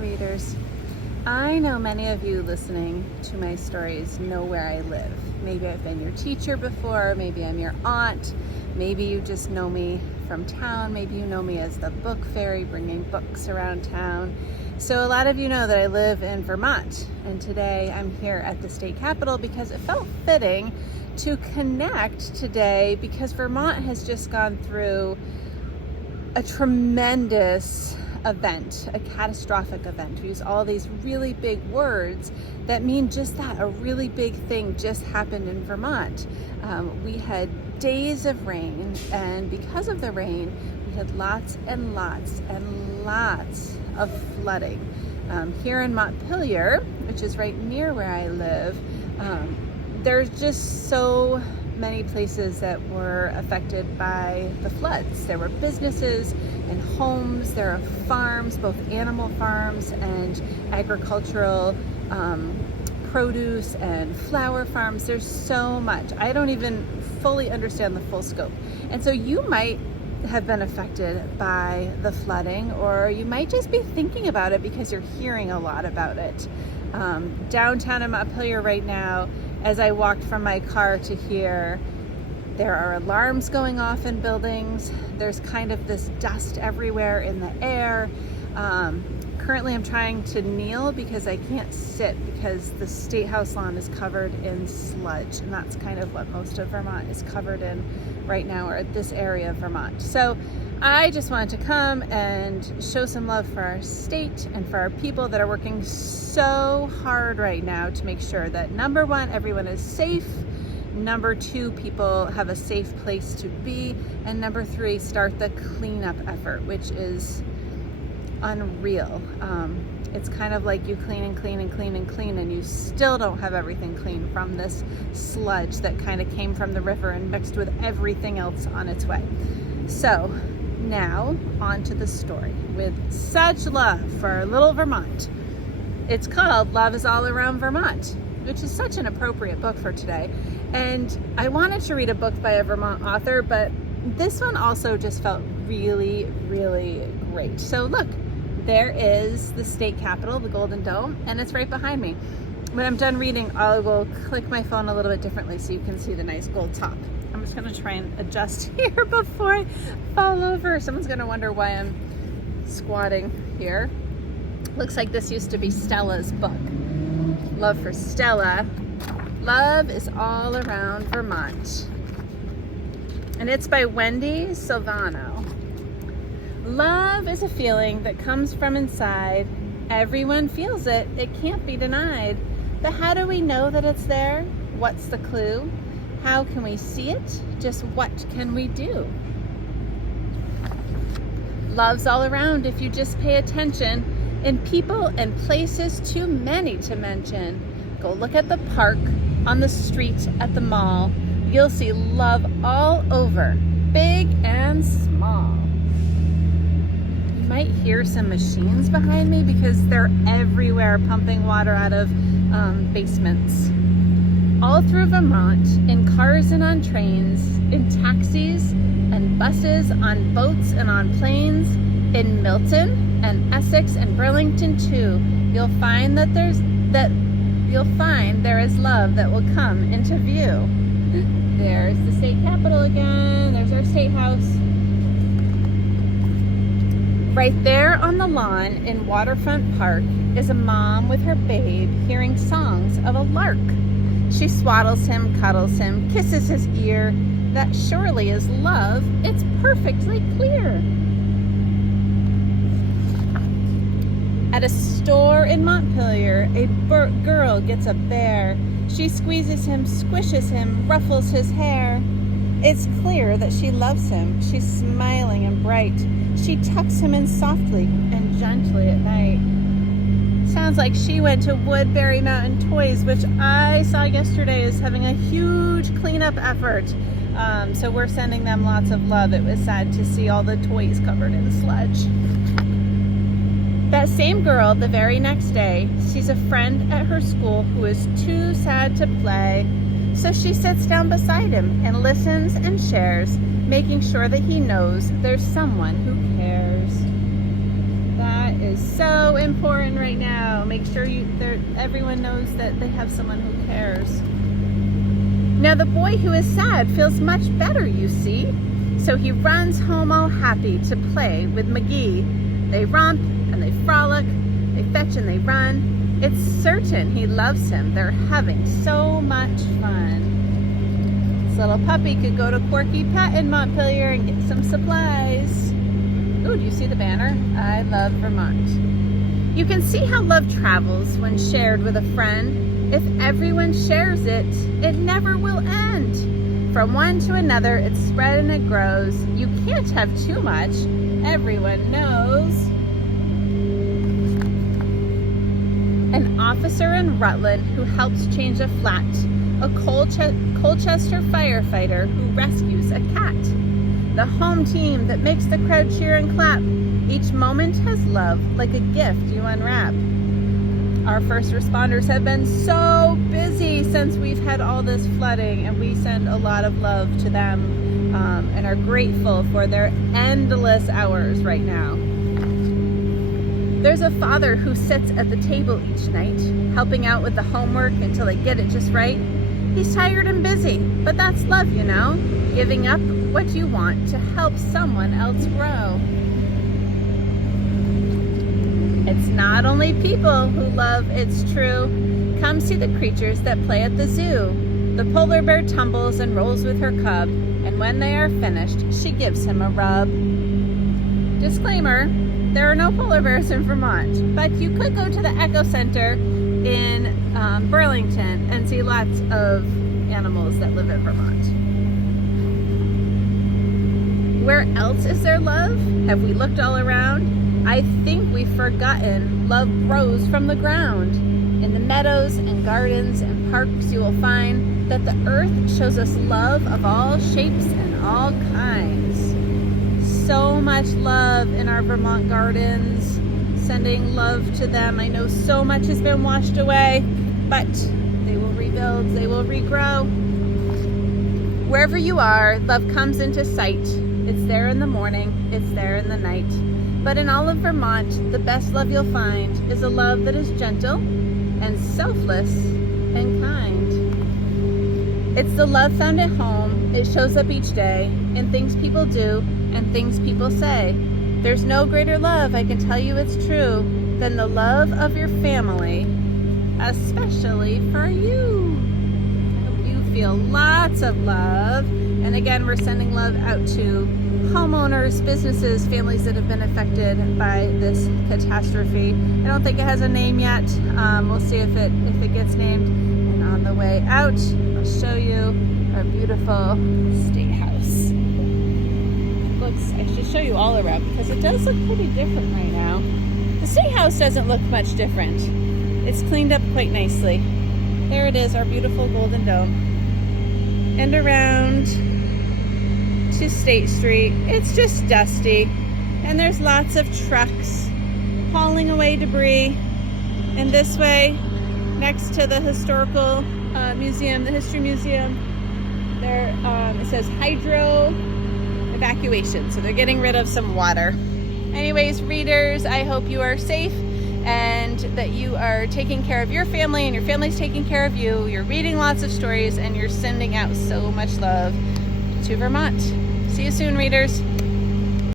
readers. I know many of you listening to my stories know where I live. Maybe I've been your teacher before, maybe I'm your aunt, maybe you just know me from town, maybe you know me as the book fairy bringing books around town. So a lot of you know that I live in Vermont, and today I'm here at the state capitol because it felt fitting to connect today because Vermont has just gone through a tremendous event, a catastrophic event. We use all these really big words that mean just that, a really big thing just happened in Vermont. We had days of rain, and because of the rain, we had lots and lots and lots of flooding. Here in Montpelier, which is right near where I live, there's just so many places that were affected by the floods. There were businesses and homes, there are farms, both animal farms and agricultural produce and flower farms. There's so much. I don't even fully understand the full scope. And so you might have been affected by the flooding, or you might just be thinking about it because you're hearing a lot about it. Downtown in Montpelier right now, as I walked from my car to here, there are alarms going off in buildings. There's kind of this dust everywhere in the air. Currently I'm trying to kneel because I can't sit because the State House lawn is covered in sludge, and that's kind of what most of Vermont is covered in right now, or this area of Vermont. So I just wanted to come and show some love for our state and for our people that are working so hard right now to make sure that, number one, everyone is safe, number two, people have a safe place to be, and number three, start the cleanup effort, which is unreal. It's kind of like you clean and clean and clean and clean, and you still don't have everything clean from this sludge that kind of came from the river and mixed with everything else on its way. So now on to the story with such love for little Vermont. It's called Love is All Around Vermont, which is such an appropriate book for today. And I wanted to read a book by a Vermont author, but this one also just felt really, really great. So look, there is the state capitol, the Golden Dome, and it's right behind me. When I'm done reading, I will click my phone a little bit differently so you can see the nice gold top. I'm just gonna try and adjust here before I fall over. Someone's gonna wonder why I'm squatting here. Looks like this used to be Stella's book. Love for Stella. Love is All Around Vermont. And it's by Wendi Silvano. Love is a feeling that comes from inside. Everyone feels it. It can't be denied. But how do we know that it's there? What's the clue? How can we see it? Just what can we do? Love's all around if you just pay attention. In people and places too many to mention. Go look at the park, on the street, at the mall. You'll see love all over, big and small. You might hear some machines behind me because they're everywhere pumping water out of basements. All through Vermont, in cars and on trains, in taxis and buses, on boats and on planes, in Milton and Essex and Burlington too, you'll find that there is love that will come into view. There's the state capitol again. There's our state house. Right there on the lawn in Waterfront Park is a mom with her babe hearing songs of a lark. She swaddles him, cuddles him, kisses his ear. That surely is love. It's perfectly clear. At a store in Montpelier, a girl gets up there. She squeezes him, squishes him, ruffles his hair. It's clear that she loves him. She's smiling and bright. She tucks him in softly and gently at night. Sounds like she went to Woodbury Mountain Toys, which I saw yesterday is having a huge cleanup effort. So we're sending them lots of love. It was sad to see all the toys covered in sludge. That same girl, the very next day, sees a friend at her school who is too sad to play. So she sits down beside him and listens and shares, making sure that he knows there's someone who cares. That is is so important right now. Make sure everyone knows that they have someone who cares. Now the boy who is sad feels much better, you see. So he runs home all happy to play with McGee. They romp and they frolic, they fetch and they run. It's certain he loves him. They're having so much fun. This little puppy could go to Corky Pet in Montpelier and get some supplies. Ooh, do you see the banner? I love Vermont. You can see how love travels when shared with a friend. If everyone shares it, it never will end. From one to another, it's spread and it grows. You can't have too much, everyone knows. An officer in Rutland who helps change a flat. A Colchester firefighter who rescues a cat. The home team that makes the crowd cheer and clap. Each moment has love, like a gift you unwrap. Our first responders have been so busy since we've had all this flooding, and we send a lot of love to them and are grateful for their endless hours right now. There's a father who sits at the table each night, helping out with the homework until they get it just right. He's tired and busy, but that's love, you know, giving up what you want to help someone else grow. It's not only people who love, it's true. Come see the creatures that play at the zoo. The polar bear tumbles and rolls with her cub, and when they are finished, she gives him a rub. Disclaimer, there are no polar bears in Vermont, but you could go to the Echo Center in Burlington and see lots of animals that live in Vermont. Where else is there love? Have we looked all around? I think we've forgotten love grows from the ground. In the meadows and gardens and parks you will find that the earth shows us love of all shapes and all kinds. So much love in our Vermont gardens, sending love to them. I know so much has been washed away, but they will rebuild, they will regrow. Wherever you are, love comes into sight. It's there in the morning, it's there in the night. But in all of Vermont, the best love you'll find is a love that is gentle and selfless and kind. It's the love found at home. It shows up each day in things people do and things people say. There's no greater love, I can tell you it's true, than the love of your family, especially for you. I hope you feel lots of love. And again, we're sending love out to homeowners, businesses, families that have been affected by this catastrophe. I don't think it has a name yet. We'll see if it gets named. And on the way out, I'll show you our beautiful state house. I should show you all around because it does look pretty different right now. The state house doesn't look much different. It's cleaned up quite nicely. There it is, our beautiful golden dome. And around to State Street, it's just dusty. And there's lots of trucks hauling away debris. And this way, next to the historical museum, the history museum, there it says hydro evacuation, so they're getting rid of some water. Anyways, readers, I hope you are safe and that you are taking care of your family and your family's taking care of you. You're reading lots of stories and you're sending out so much love to Vermont. See you soon, readers.